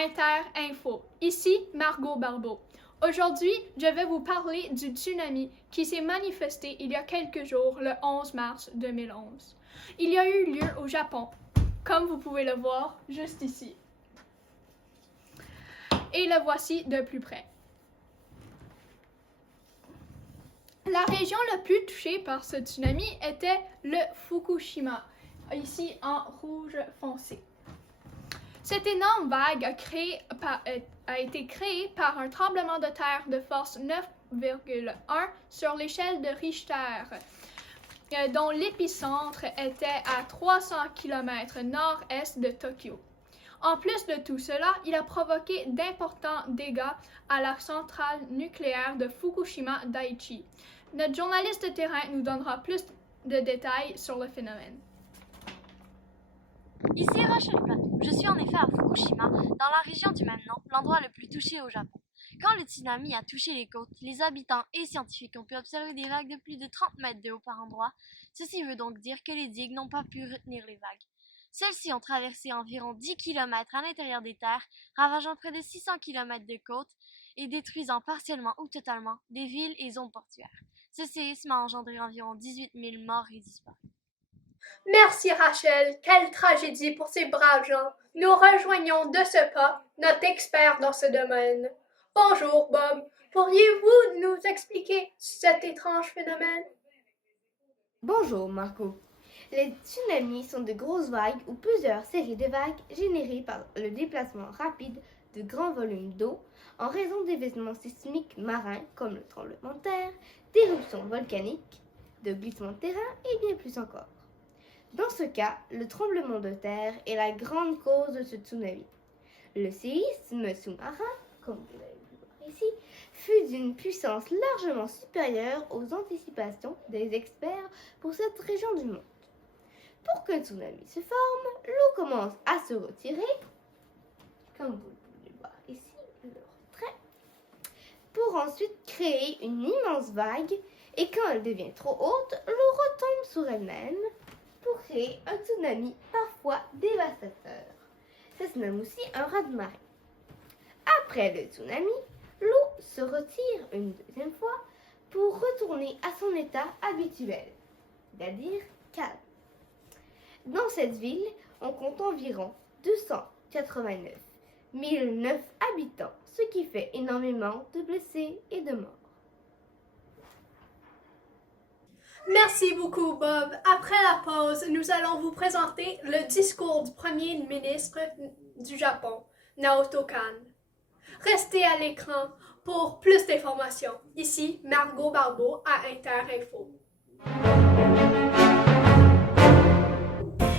Inter Info. Ici Margot Barbeau. Aujourd'hui, je vais vous parler du tsunami qui s'est manifesté il y a quelques jours, le 11 mars 2011. Il y a eu lieu au Japon, comme vous pouvez le voir juste ici. Et le voici de plus près. La région la plus touchée par ce tsunami était le Fukushima, ici en rouge foncé. Cette énorme vague a été créée par un tremblement de terre de force 9,1 sur l'échelle de Richter, dont l'épicentre était à 300 km nord-est de Tokyo. En plus de tout cela, il a provoqué d'importants dégâts à la centrale nucléaire de Fukushima Daiichi. Notre journaliste de terrain nous donnera plus de détails sur le phénomène. Ici Rachel Plateau. Je suis en effet à Fukushima, dans la région du même nom, l'endroit le plus touché au Japon. Quand le tsunami a touché les côtes, les habitants et scientifiques ont pu observer des vagues de plus de 30 mètres de haut par endroits. Ceci veut donc dire que les digues n'ont pas pu retenir les vagues. Celles-ci ont traversé environ 10 km à l'intérieur des terres, ravageant près de 600 km de côtes et détruisant partiellement ou totalement des villes et zones portuaires. Ce séisme a engendré environ 18 000 morts et disparus. Merci Rachel, quelle tragédie pour ces braves gens. Nous rejoignons de ce pas notre expert dans ce domaine. Bonjour Bob, pourriez-vous nous expliquer cet étrange phénomène? Bonjour Marco. Les tsunamis sont de grosses vagues ou plusieurs séries de vagues générées par le déplacement rapide de grands volumes d'eau en raison d'événements sismiques marins comme le tremblement de terre, d'éruptions volcaniques, de glissements de terrain et bien plus encore. Dans ce cas, le tremblement de terre est la grande cause de ce tsunami. Le séisme sous-marin, comme vous avez pu voir ici, fut d'une puissance largement supérieure aux anticipations des experts pour cette région du monde. Pour qu'un tsunami se forme, l'eau commence à se retirer, comme vous pouvez voir ici, le retrait, pour ensuite créer une immense vague, et quand elle devient trop haute, l'eau retombe sur elle-même pour créer un tsunami parfois dévastateur. Ça se nomme aussi un raz-de-marée. Après le tsunami, l'eau se retire une deuxième fois pour retourner à son état habituel, c'est-à-dire calme. Dans cette ville, on compte environ 289 009 habitants, ce qui fait énormément de blessés et de morts. Merci beaucoup Bob. Après la pause, nous allons vous présenter le discours du premier ministre du Japon, Naoto Kan. Restez à l'écran pour plus d'informations. Ici Margot Barbeau à Inter Info.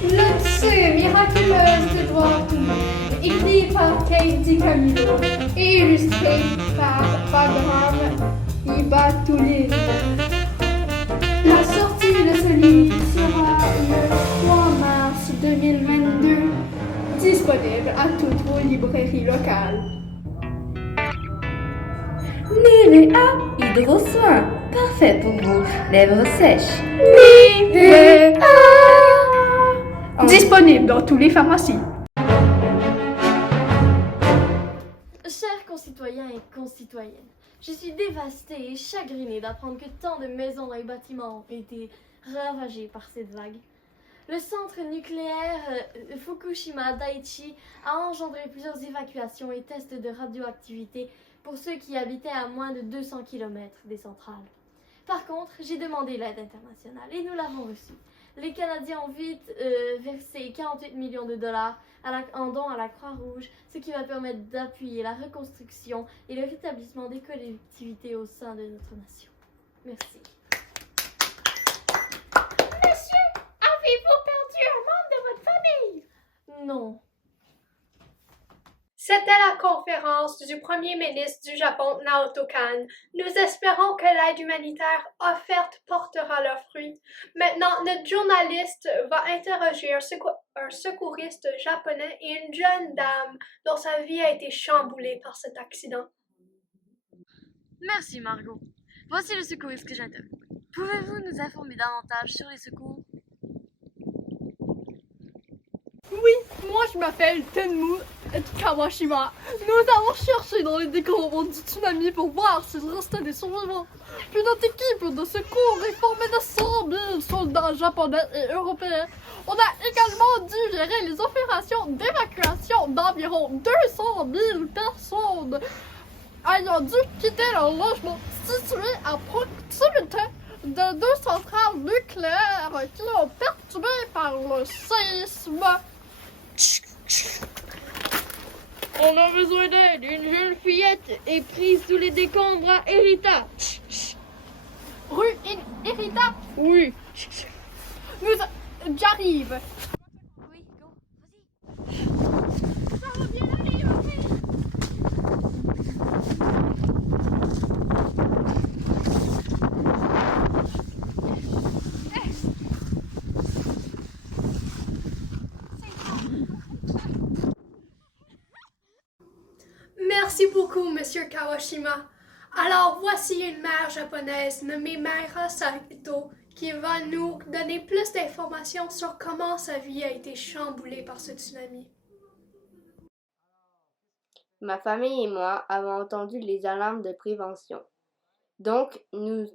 L'Odyssée miraculeuse d'Edouard Tourné, écrit par Kate DiCamillo et illustré par Bagram Ibatulin. La sortie de ce livre sera le 3 mars 2022, disponible à toutes vos librairies locales. Nivea Hydro-Soin, parfait pour vos lèvres sèches. Nivea, disponible dans toutes les pharmacies. Chers concitoyens et concitoyennes, je suis dévastée et chagrinée d'apprendre que tant de maisons et bâtiments ont été ravagés par cette vague. Le centre nucléaire Fukushima Daiichi a engendré plusieurs évacuations et tests de radioactivité pour ceux qui habitaient à moins de 200 km des centrales. Par contre, j'ai demandé l'aide internationale et nous l'avons reçue. Les Canadiens ont vite versé 48 millions de dollars en dons à la Croix-Rouge, ce qui va permettre d'appuyer la reconstruction et le rétablissement des collectivités au sein de notre nation. Merci. Monsieur, avez-vous perdu un membre de votre famille? Non. C'était la conférence du premier ministre du Japon, Naoto Kan. Nous espérons que l'aide humanitaire offerte portera leurs fruits. Maintenant, notre journaliste va interroger un secouriste japonais et une jeune dame dont sa vie a été chamboulée par cet accident. Merci Margot. Voici le secouriste que j'interroge. Pouvez-vous nous informer davantage sur les secours? Oui, moi je m'appelle Tenmu Kawashima, nous avons cherché dans les décombres du tsunami pour voir s'il restait des survivants. Puis notre équipe de secours est formée de 100 000 soldats japonais et européens. On a également dû gérer les opérations d'évacuation d'environ 200 000 personnes ayant dû quitter leur logement situé à proximité de deux centrales nucléaires qui ont perturbé par le séisme. On a besoin d'aide. Une jeune fillette est prise sous les décombres à Erita. Rue Erita, Oui. j'arrive. Oui, go, vas-y. Ça va bien aller, ok? Merci beaucoup, Monsieur Kawashima. Alors, voici une mère japonaise nommée Maira Saito qui va nous donner plus d'informations sur comment sa vie a été chamboulée par ce tsunami. Ma famille et moi avons entendu les alarmes de prévention. Donc, nous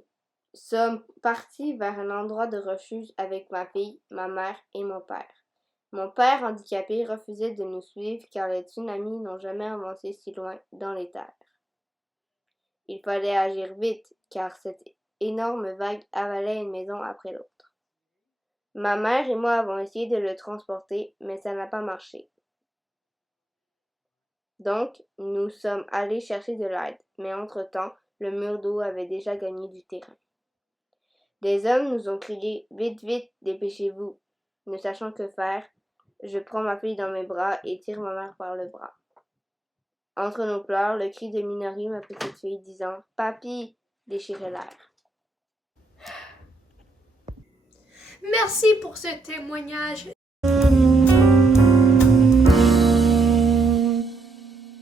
sommes partis vers un endroit de refuge avec ma fille, ma mère et mon père. Mon père, handicapé, refusait de nous suivre car les tsunamis n'ont jamais avancé si loin dans les terres. Il fallait agir vite car cette énorme vague avalait une maison après l'autre. Ma mère et moi avons essayé de le transporter, mais ça n'a pas marché. Donc, nous sommes allés chercher de l'aide, mais entre-temps, le mur d'eau avait déjà gagné du terrain. Des hommes nous ont crié « Vite, vite, dépêchez-vous !» Ne sachant que faire, je prends ma fille dans mes bras et tire ma mère par le bras. Entre nos pleurs, le cri de Minori, ma petite fille, disant « Papi !» déchirait l'air. Merci pour ce témoignage.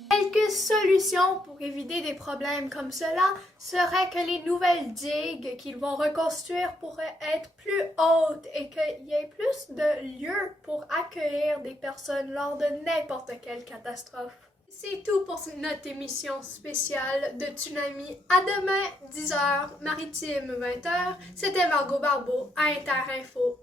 Quelques solutions pour éviter des problèmes comme cela seraient que les nouvelles digues qu'ils vont reconstruire pourraient être plus hautes et qu'il y ait plus de lieux pour accueillir des personnes lors de n'importe quelle catastrophe. C'est tout pour notre émission spéciale de Tsunami. À demain, 10h, Maritime, 20h. C'était Margot Barbeau à Interinfo.